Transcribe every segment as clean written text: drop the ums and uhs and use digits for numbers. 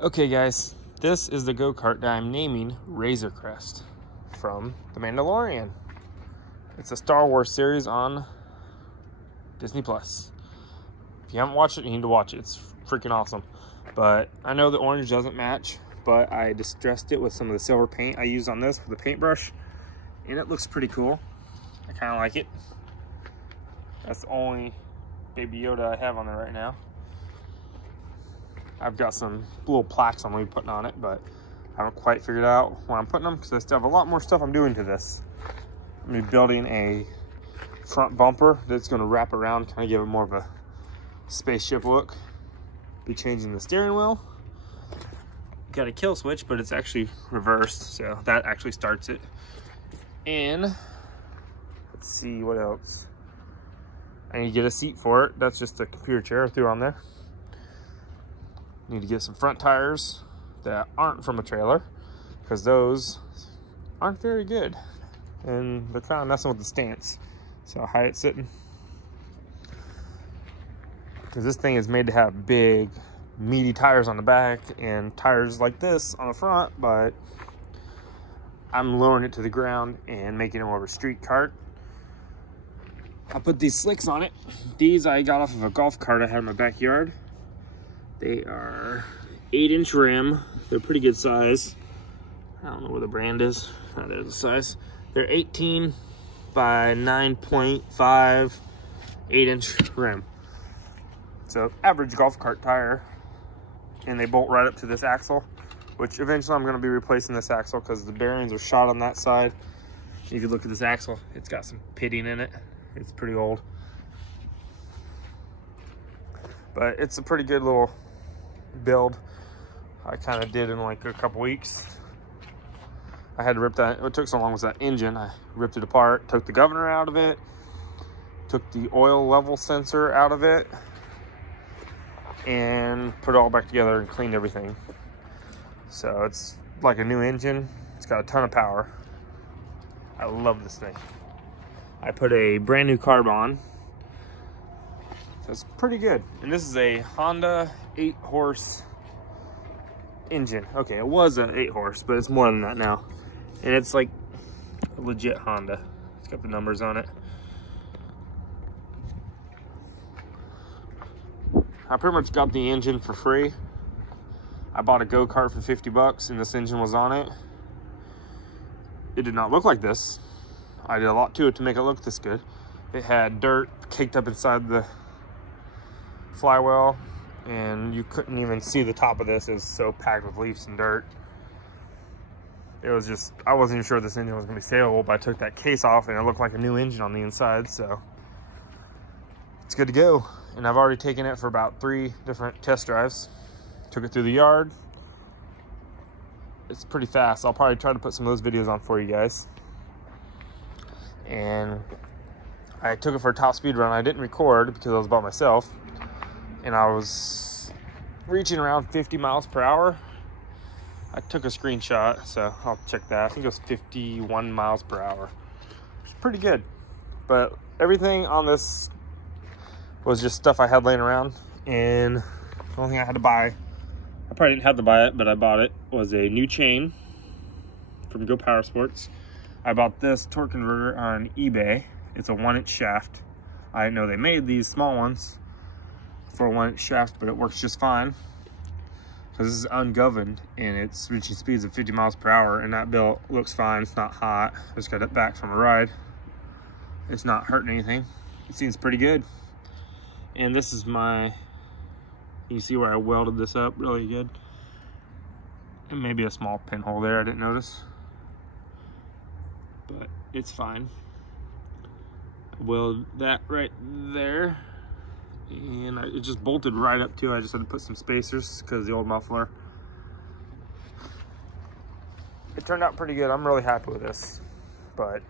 Okay guys, this is the go-kart that I'm naming Razor Crest from The Mandalorian. It's a Star Wars series on Disney Plus. If you haven't watched it, you need to watch it. It's freaking awesome. But I know the orange doesn't match, but I distressed it with some of the silver paint I used on this with the paintbrush, and it looks pretty cool. I kind of like it. That's the only Baby Yoda I have on there right now. I've got some little plaques I'm going to be putting on it, but I haven't quite figured out where I'm putting them because I still have a lot more stuff I'm doing to this. I'm going to be building a front bumper that's going to wrap around, kind of give it more of a spaceship look. Be changing the steering wheel. Got a kill switch, but it's actually reversed, so that actually starts it. And let's see what else. I need to get a seat for it. That's just a computer chair I threw on there. Need to get some front tires that aren't from a trailer because those aren't very good and they're kind of messing with the stance. So how it's sitting, because this thing is made to have big meaty tires on the back and tires like this on the front, but I'm lowering it to the ground and making it more of a street kart. I put these slicks on it. These I got off of a golf cart I had in my backyard. They are 8-inch rim. They're pretty good size. I don't know where the brand is. Oh, there's the size. They're 18 by 9.5, 8-inch rim. So average golf cart tire. And they bolt right up to this axle, which eventually I'm going to be replacing this axle because the bearings are shot on that side. If you look at this axle, it's got some pitting in it. It's pretty old. But it's a pretty good little build. I kind of did in like a couple weeks. I had to rip that. What took so long was that engine. I ripped it apart, took the governor out of it, took the oil level sensor out of it, and put it all back together and cleaned everything. So it's like a new engine. It's got a ton of power. I love this thing. I put a brand new carb on. So it's pretty good. And this is a Honda 8-horse engine. Okay, it was an 8-horse, but it's more than that now. And it's like a legit Honda. It's got the numbers on it. I pretty much got the engine for free. I bought a go-kart for 50 bucks and this engine was on it. It did not look like this. I did a lot to it to make it look this good. It had dirt caked up inside the flywheel, and you couldn't even see the top of this. It was so packed with leaves and dirt. It was just, I wasn't even sure this engine was gonna be saleable, but I took that case off and it looked like a new engine on the inside, so it's good to go. And I've already taken it for about 3 different test drives. Took it through the yard. It's pretty fast. I'll probably try to put some of those videos on for you guys. And I took it for a top speed run. I didn't record because I was by myself. And I was reaching around 50 miles per hour. I took a screenshot, so I'll check that. I think it was 51 miles per hour. It's pretty good. But everything on this was just stuff I had laying around. And the only thing I had to buy, I probably didn't have to buy it, but I bought it, was a new chain from Go Power Sports. I bought this torque converter on eBay. It's a 1-inch shaft. I didn't know they made these small ones for a 1-inch shaft, but it works just fine because this is ungoverned and it's reaching speeds of 50 miles per hour, and that belt looks fine. It's not hot. I just got it back from a ride. It's not hurting anything. It seems pretty good. And this is my, you see where I welded this up really good, and maybe a small pinhole there I didn't notice, but it's fine. I welded that right there, and it just bolted right up too. I just had to put some spacers because of the old muffler. It turned out pretty good. I'm really happy with this, but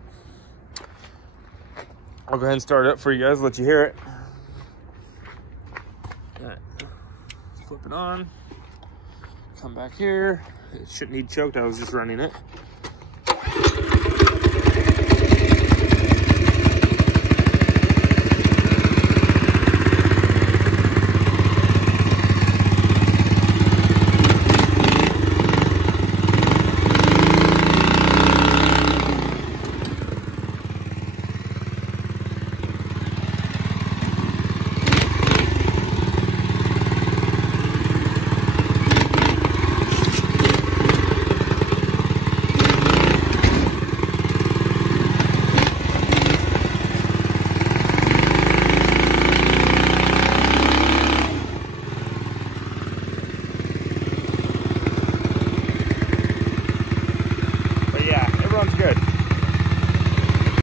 I'll go ahead and start it up for you guys, let you hear it. All right. Flip it on, come back here. It shouldn't need choked, I was just running it. good.